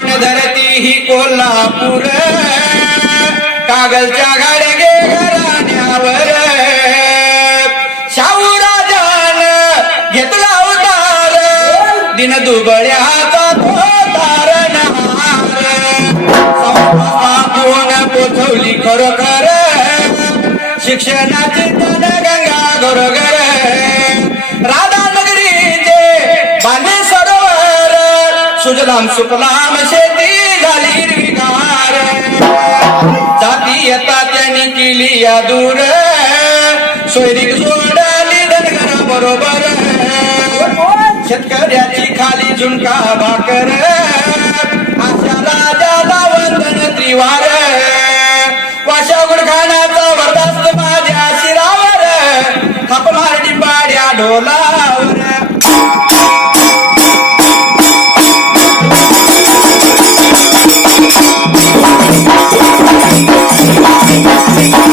धरती ही कोल्हापूर. कागलच्या गाडगे घराण्यावर. शाहू राजान घेतला अवतार. दिन दुबळ्याचा तो तारणहार पोचवली खरोखर. शिक्षणाची तन गंगा सुजलाम सुफलाम शेती झाली हिरवीगार जातीयता त्यांनी केली या दूर सोयरीक जोडली धनगरा बरोबर. शेतकऱ्याची खाली झुणका भाकर. अशा राजाला वंदन त्रिवार. वाशा गुडखानाचा वरदास्त माझ्या शिरावर. थाप मारडी पाड्या ढोलावर. Thank you.